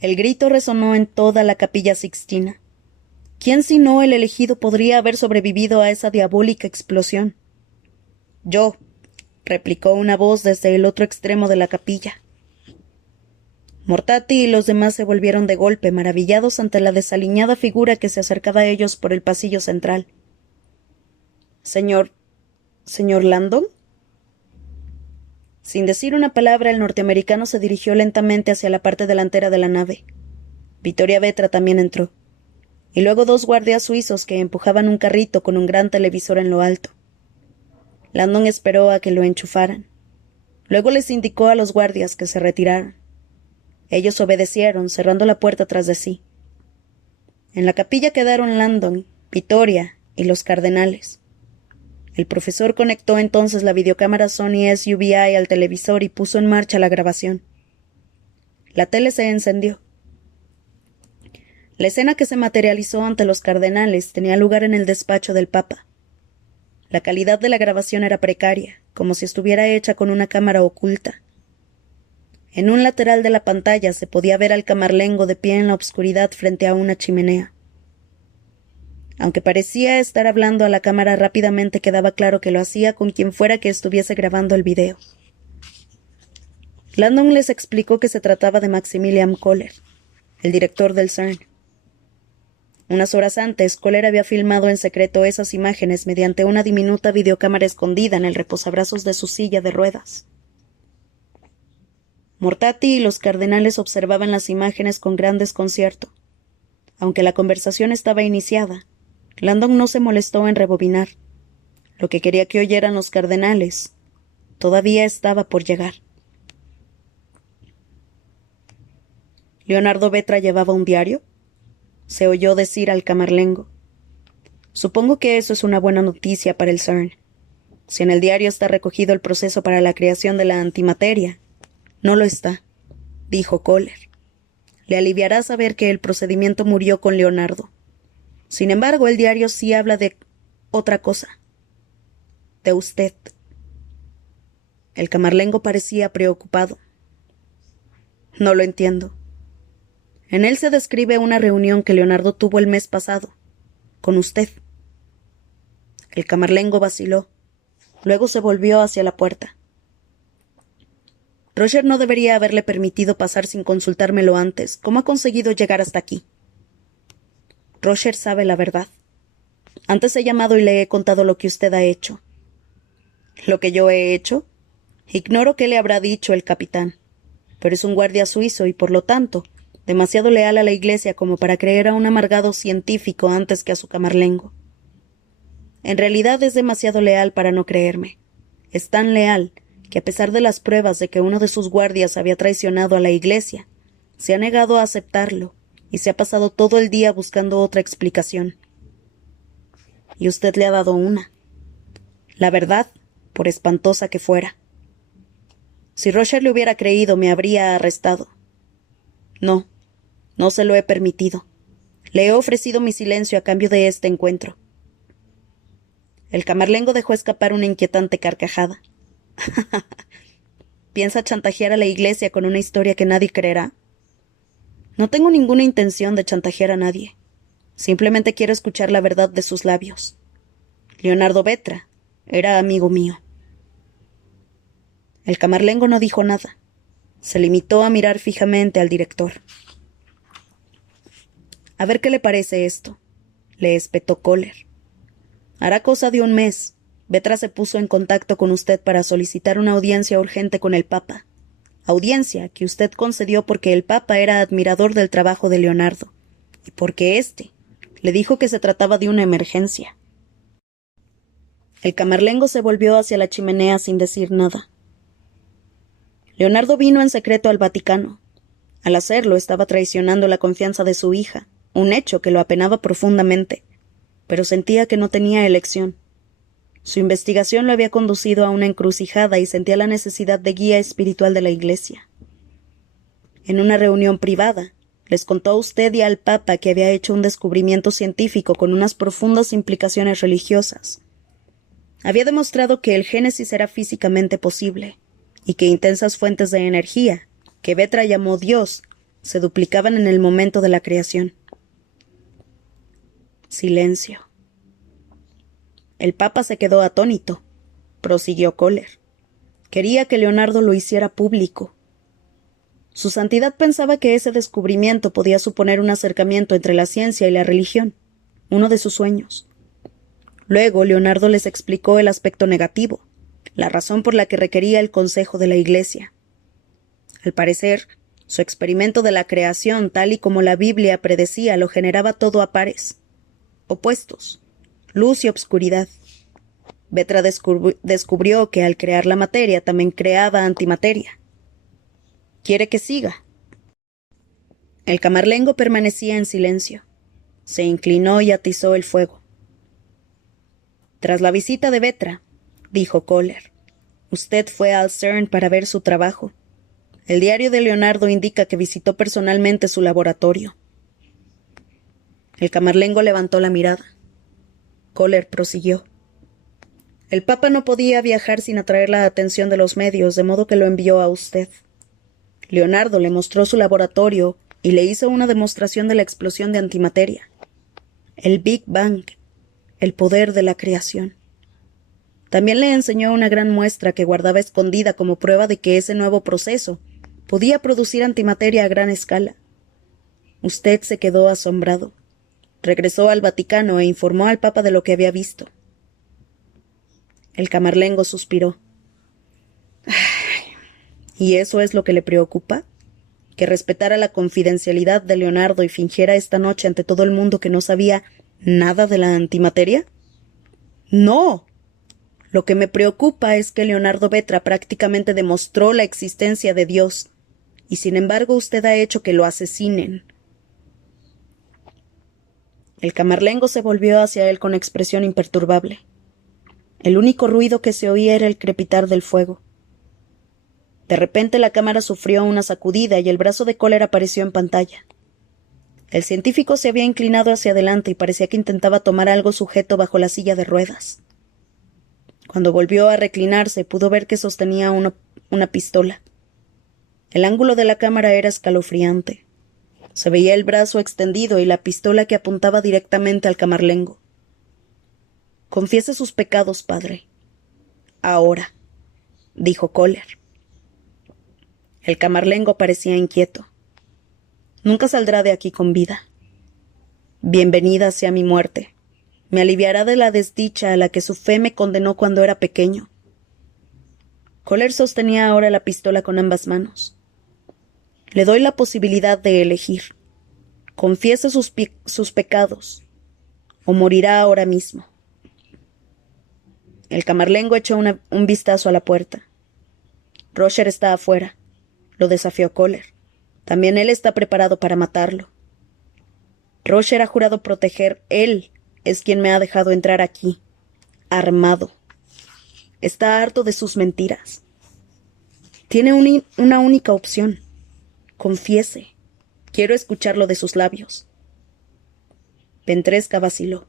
El grito resonó en toda la Capilla Sixtina. ¿Quién sino el elegido podría haber sobrevivido a esa diabólica explosión? Yo, replicó una voz desde el otro extremo de la capilla. Mortati y los demás se volvieron de golpe, maravillados ante la desaliñada figura que se acercaba a ellos por el pasillo central. ¿Señor Landon? Sin decir una palabra, el norteamericano se dirigió lentamente hacia la parte delantera de la nave. Vittoria Vetra también entró. Y luego 2 guardias suizos que empujaban un carrito con un gran televisor en lo alto. Landon esperó a que lo enchufaran. Luego les indicó a los guardias que se retiraran. Ellos obedecieron, cerrando la puerta tras de sí. En la capilla quedaron Landon, Vittoria y los cardenales. El profesor conectó entonces la videocámara Sony SUVI al televisor y puso en marcha la grabación. La tele se encendió. La escena que se materializó ante los cardenales tenía lugar en el despacho del Papa. La calidad de la grabación era precaria, como si estuviera hecha con una cámara oculta. En un lateral de la pantalla se podía ver al camarlengo de pie en la obscuridad frente a una chimenea. Aunque parecía estar hablando a la cámara rápidamente, quedaba claro que lo hacía con quien fuera que estuviese grabando el video. Landon les explicó que se trataba de Maximilian Kohler, el director del CERN. Unas horas antes, Kohler había filmado en secreto esas imágenes mediante una diminuta videocámara escondida en el reposabrazos de su silla de ruedas. Mortati y los cardenales observaban las imágenes con gran desconcierto. Aunque la conversación estaba iniciada, Landon no se molestó en rebobinar. Lo que quería que oyeran los cardenales todavía estaba por llegar. ¿Leonardo Vetra llevaba un diario? Se oyó decir al camarlengo. Supongo que eso es una buena noticia para el CERN. Si en el diario está recogido el proceso para la creación de la antimateria. No lo está, dijo Kohler. Le aliviará saber que el procedimiento murió con Leonardo. Sin embargo, el diario sí habla de otra cosa. De usted. El camarlengo parecía preocupado. No lo entiendo. En él se describe una reunión que Leonardo tuvo el mes pasado, con usted. El camarlengo vaciló. Luego se volvió hacia la puerta. Roger no debería haberle permitido pasar sin consultármelo antes. ¿Cómo ha conseguido llegar hasta aquí? Roger sabe la verdad. Antes he llamado y le he contado lo que usted ha hecho. ¿Lo que yo he hecho? Ignoro qué le habrá dicho el capitán. Pero es un guardia suizo y, por lo tanto, demasiado leal a la Iglesia como para creer a un amargado científico antes que a su camarlengo. En realidad es demasiado leal para no creerme. Es tan leal que, a pesar de las pruebas de que uno de sus guardias había traicionado a la Iglesia, se ha negado a aceptarlo y se ha pasado todo el día buscando otra explicación. Y usted le ha dado una. La verdad, por espantosa que fuera. Si Roger le hubiera creído, me habría arrestado. No, no se lo he permitido. Le he ofrecido mi silencio a cambio de este encuentro. El camarlengo dejó escapar una inquietante carcajada. ¿Piensa chantajear a la Iglesia con una historia que nadie creerá? No tengo ninguna intención de chantajear a nadie. Simplemente quiero escuchar la verdad de sus labios. Leonardo Vetra era amigo mío. El camarlengo no dijo nada. Se limitó a mirar fijamente al director. A ver qué le parece esto, le espetó Kohler. Hará cosa de un mes. Vetra se puso en contacto con usted para solicitar una audiencia urgente con el Papa. Audiencia que usted concedió porque el Papa era admirador del trabajo de Leonardo, y porque éste le dijo que se trataba de una emergencia. El camarlengo se volvió hacia la chimenea sin decir nada. Leonardo vino en secreto al Vaticano. Al hacerlo estaba traicionando la confianza de su hija, un hecho que lo apenaba profundamente, pero sentía que no tenía elección. Su investigación lo había conducido a una encrucijada y sentía la necesidad de guía espiritual de la Iglesia. En una reunión privada, les contó a usted y al Papa que había hecho un descubrimiento científico con unas profundas implicaciones religiosas. Había demostrado que el génesis era físicamente posible, y que intensas fuentes de energía, que Vetra llamó Dios, se duplicaban en el momento de la creación. Silencio. El Papa se quedó atónito. Prosiguió Kohler. Quería que Leonardo lo hiciera público. Su santidad pensaba que ese descubrimiento podía suponer un acercamiento entre la ciencia y la religión, uno de sus sueños. Luego Leonardo les explicó el aspecto negativo, la razón por la que requería el consejo de la Iglesia. Al parecer, su experimento de la creación, tal y como la Biblia predecía, lo generaba todo a pares, opuestos, luz y obscuridad. Vetra descubrió que al crear la materia también creaba antimateria. ¿Quiere que siga? El camarlengo permanecía en silencio. Se inclinó y atizó el fuego. Tras la visita de Vetra, dijo Kohler, usted fue al CERN para ver su trabajo. El diario de Leonardo indica que visitó personalmente su laboratorio. El camarlengo levantó la mirada. Kohler prosiguió. El Papa no podía viajar sin atraer la atención de los medios, de modo que lo envió a usted. Leonardo le mostró su laboratorio y le hizo una demostración de la explosión de antimateria. El Big Bang, el poder de la creación. También le enseñó una gran muestra que guardaba escondida como prueba de que ese nuevo proceso podía producir antimateria a gran escala. Usted se quedó asombrado. Regresó al Vaticano e informó al Papa de lo que había visto. El camarlengo suspiró. ¿Y eso es lo que le preocupa? ¿Que respetara la confidencialidad de Leonardo y fingiera esta noche ante todo el mundo que no sabía nada de la antimateria? ¡No! Lo que me preocupa es que Leonardo Vetra prácticamente demostró la existencia de Dios, y sin embargo usted ha hecho que lo asesinen. El camarlengo se volvió hacia él con expresión imperturbable. El único ruido que se oía era el crepitar del fuego. De repente la cámara sufrió una sacudida y el brazo de Kohler apareció en pantalla. El científico se había inclinado hacia adelante y parecía que intentaba tomar algo sujeto bajo la silla de ruedas. Cuando volvió a reclinarse, pudo ver que sostenía una pistola. El ángulo de la cámara era escalofriante. Se veía el brazo extendido y la pistola que apuntaba directamente al camarlengo. Confiese sus pecados, padre. Ahora, dijo Kohler. El camarlengo parecía inquieto. Nunca saldrá de aquí con vida. Bienvenida sea mi muerte. Me aliviará de la desdicha a la que su fe me condenó cuando era pequeño. Kohler sostenía ahora la pistola con ambas manos. Le doy la posibilidad de elegir. Confiese sus pecados, o morirá ahora mismo. El camarlengo echó un vistazo a la puerta. Roger está afuera. Lo desafió Kohler. También él está preparado para matarlo. Roger ha jurado proteger. Él es quien me ha dejado entrar aquí, armado. Está harto de sus mentiras. Tiene una única opción. Confiese. Quiero escucharlo de sus labios. Ventresca vaciló.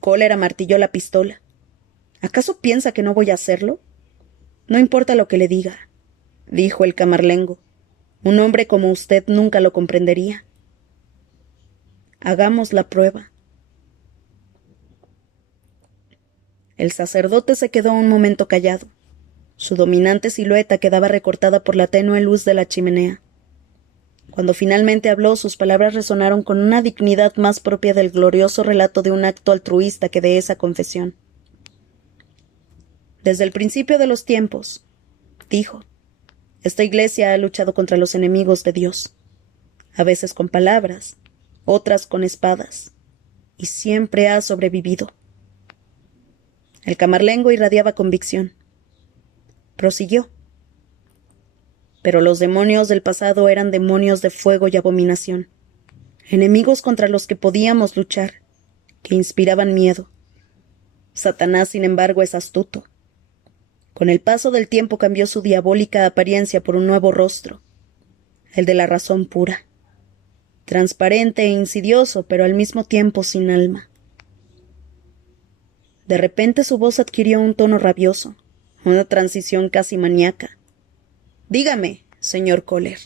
Kohler amartilló la pistola. ¿Acaso piensa que no voy a hacerlo? No importa lo que le diga, dijo el camarlengo. Un hombre como usted nunca lo comprendería. Hagamos la prueba. El sacerdote se quedó un momento callado. Su dominante silueta quedaba recortada por la tenue luz de la chimenea. Cuando finalmente habló, sus palabras resonaron con una dignidad más propia del glorioso relato de un acto altruista que de esa confesión. Desde el principio de los tiempos, dijo, esta Iglesia ha luchado contra los enemigos de Dios, a veces con palabras, otras con espadas, y siempre ha sobrevivido. El camarlengo irradiaba convicción. Prosiguió. Pero los demonios del pasado eran demonios de fuego y abominación, enemigos contra los que podíamos luchar, que inspiraban miedo. Satanás, sin embargo, es astuto. Con el paso del tiempo cambió su diabólica apariencia por un nuevo rostro, el de la razón pura, transparente e insidioso, pero al mismo tiempo sin alma. De repente su voz adquirió un tono rabioso, una transición casi maníaca. Dígame, Señor Kohler,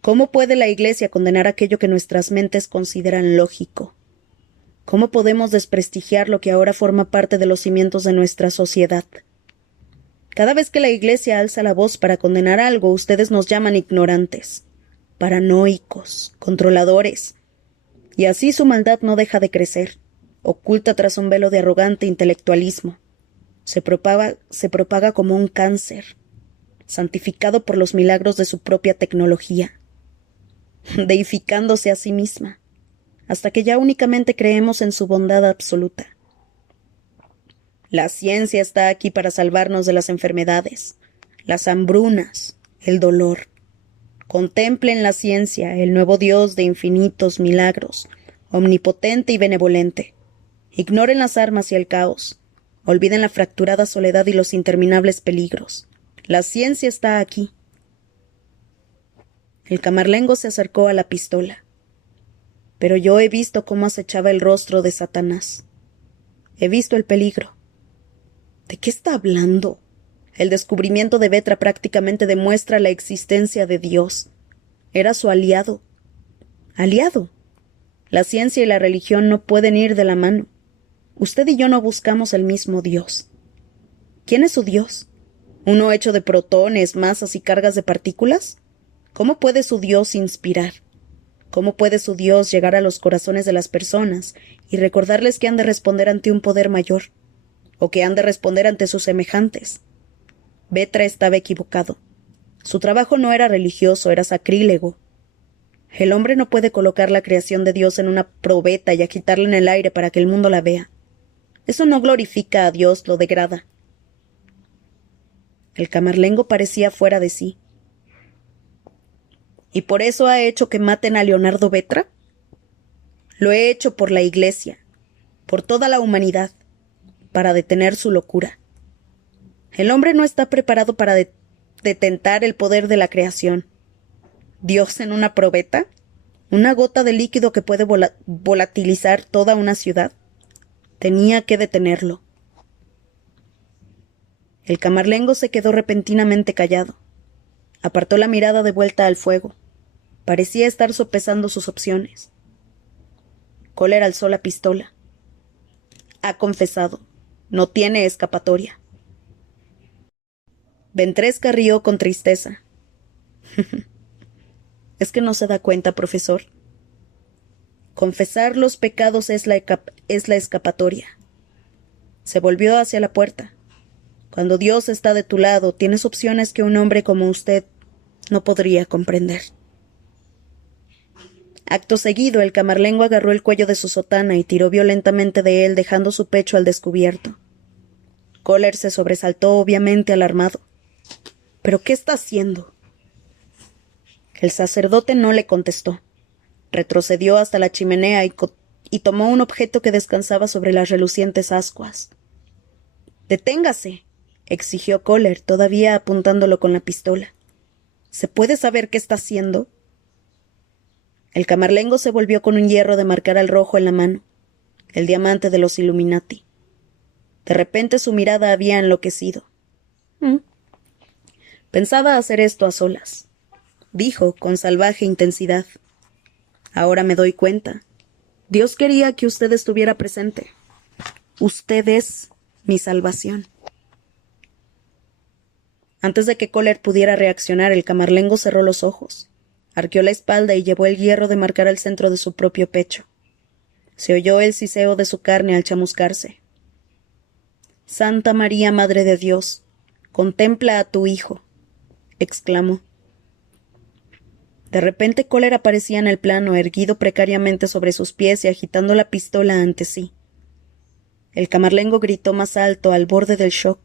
¿cómo puede la Iglesia condenar aquello que nuestras mentes consideran lógico? ¿Cómo podemos desprestigiar lo que ahora forma parte de los cimientos de nuestra sociedad? Cada vez que la Iglesia alza la voz para condenar algo, ustedes nos llaman ignorantes, paranoicos, controladores. Y así su maldad no deja de crecer, oculta tras un velo de arrogante intelectualismo. Se propaga como un cáncer, santificado por los milagros de su propia tecnología, deificándose a sí misma, hasta que ya únicamente creemos en su bondad absoluta. La ciencia está aquí para salvarnos de las enfermedades, las hambrunas, el dolor. Contemplen la ciencia, el nuevo Dios de infinitos milagros, omnipotente y benevolente. Ignoren las armas y el caos. Olviden la fracturada soledad y los interminables peligros. La ciencia está aquí. El camarlengo se acercó a la pistola. Pero yo he visto cómo acechaba el rostro de Satanás. He visto el peligro. ¿De qué está hablando? El descubrimiento de Vetra prácticamente demuestra la existencia de Dios. Era su aliado. Aliado. La ciencia y la religión no pueden ir de la mano. Usted y yo no buscamos el mismo Dios. ¿Quién es su Dios? ¿Uno hecho de protones, masas y cargas de partículas? ¿Cómo puede su Dios inspirar? ¿Cómo puede su Dios llegar a los corazones de las personas y recordarles que han de responder ante un poder mayor? ¿O que han de responder ante sus semejantes? Vetra estaba equivocado. Su trabajo no era religioso, era sacrílego. El hombre no puede colocar la creación de Dios en una probeta y agitarla en el aire para que el mundo la vea. Eso no glorifica a Dios, lo degrada. El camarlengo parecía fuera de sí. ¿Y por eso ha hecho que maten a Leonardo Vetra? Lo he hecho por la Iglesia, por toda la humanidad, para detener su locura. El hombre no está preparado para detentar el poder de la creación. ¿Dios en una probeta? ¿Una gota de líquido que puede volatilizar toda una ciudad? Tenía que detenerlo. El camarlengo se quedó repentinamente callado. Apartó la mirada de vuelta al fuego. Parecía estar sopesando sus opciones. Kohler alzó la pistola. Ha confesado. No tiene escapatoria. Ventresca rió con tristeza. ¿Es que no se da cuenta, profesor? Confesar los pecados es la escapatoria. Se volvió hacia la puerta. Cuando Dios está de tu lado, tienes opciones que un hombre como usted no podría comprender. Acto seguido, el camarlengo agarró el cuello de su sotana y tiró violentamente de él, dejando su pecho al descubierto. Kohler se sobresaltó, obviamente alarmado. ¿Pero qué está haciendo? El sacerdote no le contestó. Retrocedió hasta la chimenea y tomó un objeto que descansaba sobre las relucientes ascuas. —¡Deténgase! —exigió Kohler, todavía apuntándolo con la pistola. —¿Se puede saber qué está haciendo? El camarlengo se volvió con un hierro de marcar al rojo en la mano, el diamante de los Illuminati. De repente su mirada había enloquecido. Pensaba hacer esto a solas, dijo con salvaje intensidad. Ahora me doy cuenta. Dios quería que usted estuviera presente. Usted es mi salvación. Antes de que Kohler pudiera reaccionar, el camarlengo cerró los ojos, arqueó la espalda y llevó el hierro de marcar al centro de su propio pecho. Se oyó el siseo de su carne al chamuscarse. «Santa María, Madre de Dios, contempla a tu hijo», exclamó. De repente Kohler aparecía en el plano, erguido precariamente sobre sus pies y agitando la pistola ante sí. El camarlengo gritó más alto, al borde del shock.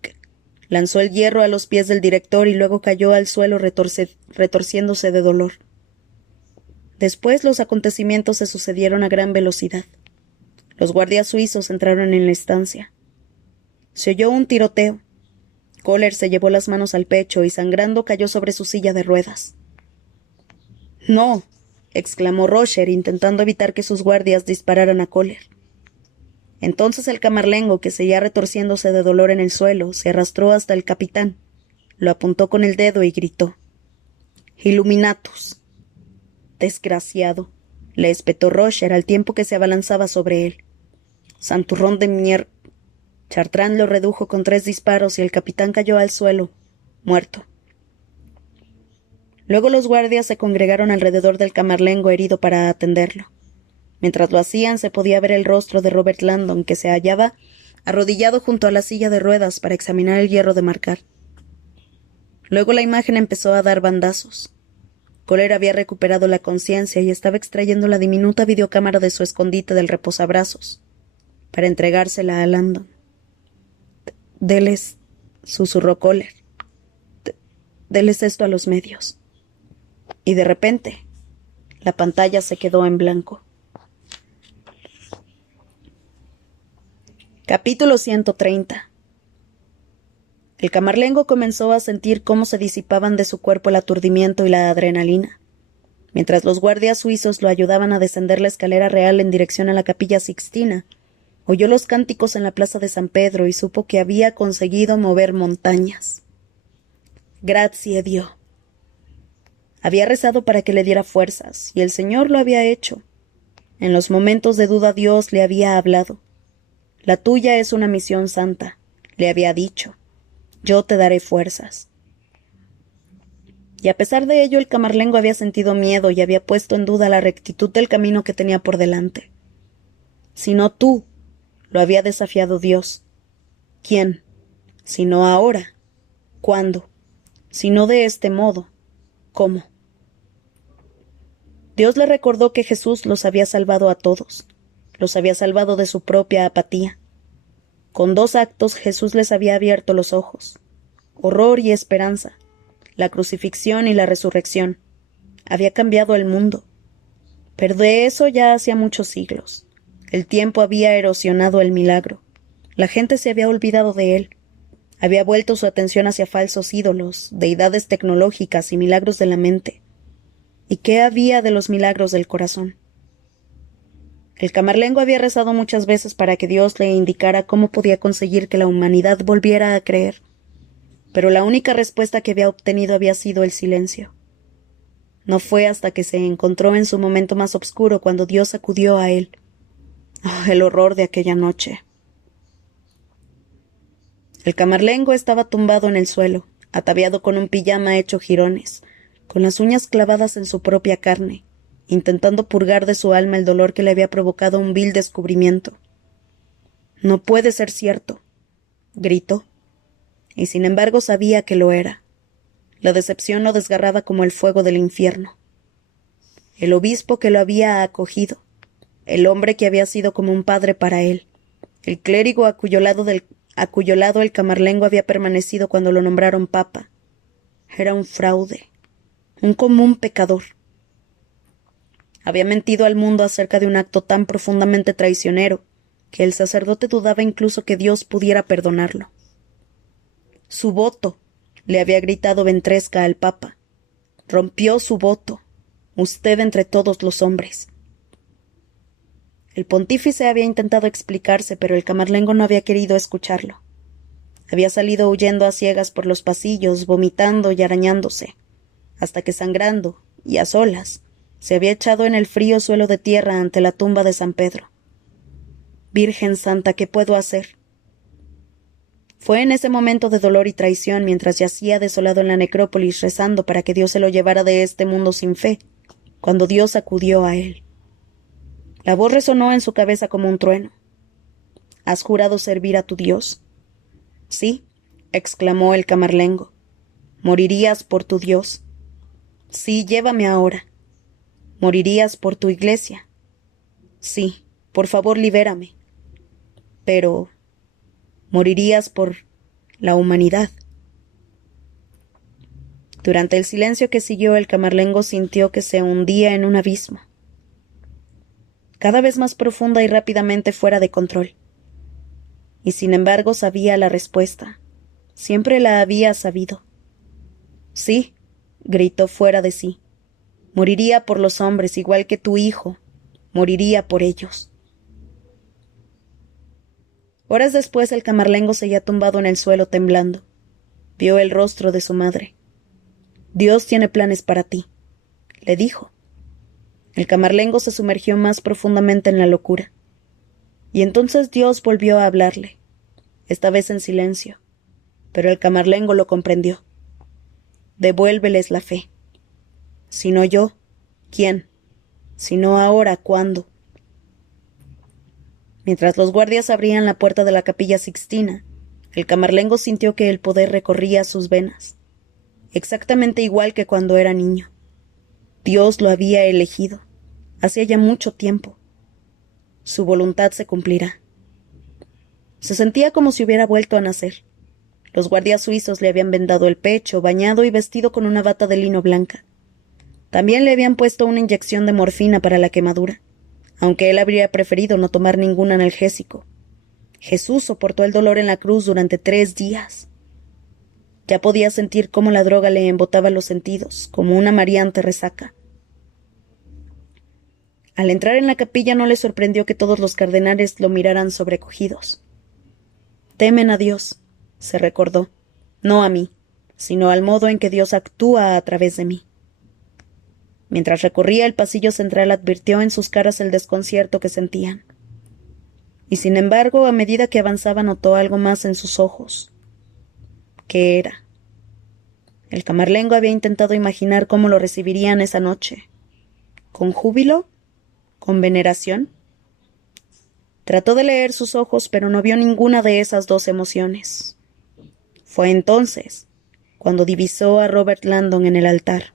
Lanzó el hierro a los pies del director y luego cayó al suelo retorciéndose de dolor. Después los acontecimientos se sucedieron a gran velocidad. Los guardias suizos entraron en la estancia. Se oyó un tiroteo. Kohler se llevó las manos al pecho y sangrando cayó sobre su silla de ruedas. —¡No! —exclamó Rocher, intentando evitar que sus guardias dispararan a Kohler. Entonces el camarlengo, que seguía retorciéndose de dolor en el suelo, se arrastró hasta el capitán, lo apuntó con el dedo y gritó: Illuminatus. Desgraciado, le espetó Rocher al tiempo que se abalanzaba sobre él. Santurrón de mier... Chartrand lo redujo con 3 disparos y el capitán cayó al suelo, muerto. Luego los guardias se congregaron alrededor del camarlengo herido para atenderlo. Mientras lo hacían, se podía ver el rostro de Robert Landon, que se hallaba arrodillado junto a la silla de ruedas para examinar el hierro de marcar. Luego la imagen empezó a dar bandazos. Kohler había recuperado la conciencia y estaba extrayendo la diminuta videocámara de su escondite del reposabrazos, para entregársela a Landon. «Deles», susurró Kohler. «Deles esto a los medios». Y de repente, la pantalla se quedó en blanco. Capítulo 130. El camarlengo comenzó a sentir cómo se disipaban de su cuerpo el aturdimiento y la adrenalina. Mientras los guardias suizos lo ayudaban a descender la escalera real en dirección a la Capilla Sixtina, oyó los cánticos en la plaza de San Pedro y supo que había conseguido mover montañas. Grazie Dio. Había rezado para que le diera fuerzas, y el Señor lo había hecho. En los momentos de duda Dios le había hablado. La tuya es una misión santa, le había dicho. Yo te daré fuerzas. Y a pesar de ello, el camarlengo había sentido miedo y había puesto en duda la rectitud del camino que tenía por delante. Si no tú, lo había desafiado Dios. ¿Quién? Si no ahora. ¿Cuándo? Si no de este modo. ¿Cómo? Dios le recordó que Jesús los había salvado a todos. Los había salvado de su propia apatía. Con 2 actos Jesús les había abierto los ojos. Horror y esperanza. La crucifixión y la resurrección. Había cambiado el mundo. Pero de eso ya hacía muchos siglos. El tiempo había erosionado el milagro. La gente se había olvidado de él. Había vuelto su atención hacia falsos ídolos, deidades tecnológicas y milagros de la mente. ¿Y qué había de los milagros del corazón? El camarlengo había rezado muchas veces para que Dios le indicara cómo podía conseguir que la humanidad volviera a creer. Pero la única respuesta que había obtenido había sido el silencio. No fue hasta que se encontró en su momento más oscuro cuando Dios acudió a él. Oh, el horror de aquella noche. El camarlengo estaba tumbado en el suelo, ataviado con un pijama hecho jirones, con las uñas clavadas en su propia carne, intentando purgar de su alma el dolor que le había provocado un vil descubrimiento. «No puede ser cierto», gritó, y sin embargo sabía que lo era. La decepción lo desgarraba como el fuego del infierno. El obispo que lo había acogido, el hombre que había sido como un padre para él, el clérigo a cuyo lado el camarlengo había permanecido cuando lo nombraron papa, era un fraude, un común pecador. Había mentido al mundo acerca de un acto tan profundamente traicionero que el sacerdote dudaba incluso que Dios pudiera perdonarlo. Su voto, le había gritado Ventresca al papa. Rompió su voto, usted entre todos los hombres. El pontífice había intentado explicarse, pero el camarlengo no había querido escucharlo. Había salido huyendo a ciegas por los pasillos, vomitando y arañándose, hasta que sangrando, y a solas, se había echado en el frío suelo de tierra ante la tumba de San Pedro. Virgen Santa, ¿qué puedo hacer? Fue en ese momento de dolor y traición, mientras yacía desolado en la necrópolis rezando para que Dios se lo llevara de este mundo sin fe, cuando Dios acudió a él. La voz resonó en su cabeza como un trueno. ¿Has jurado servir a tu Dios? Sí, exclamó el camarlengo. ¿Morirías por tu Dios? Sí, llévame ahora. ¿Morirías por tu iglesia? Sí, por favor, libérame. Pero ¿morirías por la humanidad? Durante el silencio que siguió, el camarlengo sintió que se hundía en un abismo, cada vez más profunda y rápidamente fuera de control. Y sin embargo sabía la respuesta. Siempre la había sabido. Sí, gritó fuera de sí. Moriría por los hombres, igual que tu hijo. Moriría por ellos. Horas después el camarlengo seguía tumbado en el suelo temblando. Vio el rostro de su madre. Dios tiene planes para ti, le dijo. El camarlengo se sumergió más profundamente en la locura. Y entonces Dios volvió a hablarle, esta vez en silencio, pero el camarlengo lo comprendió. Devuélveles la fe. Si no yo, ¿quién? Si no ahora, ¿cuándo? Mientras los guardias abrían la puerta de la Capilla Sixtina, el camarlengo sintió que el poder recorría sus venas, exactamente igual que cuando era niño. Dios lo había elegido, hacía ya mucho tiempo. Su voluntad se cumplirá. Se sentía como si hubiera vuelto a nacer. Los guardias suizos le habían vendado el pecho, bañado y vestido con una bata de lino blanca. También le habían puesto una inyección de morfina para la quemadura, aunque él habría preferido no tomar ningún analgésico. Jesús soportó el dolor en la cruz durante 3 días. Ya podía sentir cómo la droga le embotaba los sentidos, como una mareante resaca. Al entrar en la capilla no le sorprendió que todos los cardenales lo miraran sobrecogidos. Temen a Dios, se recordó, no a mí, sino al modo en que Dios actúa a través de mí. Mientras recorría el pasillo central advirtió en sus caras el desconcierto que sentían. Y sin embargo, a medida que avanzaba notó algo más en sus ojos. ¿Qué era? El camarlengo había intentado imaginar cómo lo recibirían esa noche. ¿Con júbilo? ¿Con veneración? Trató de leer sus ojos, pero no vio ninguna de esas dos emociones. Fue entonces cuando divisó a Robert Landon en el altar.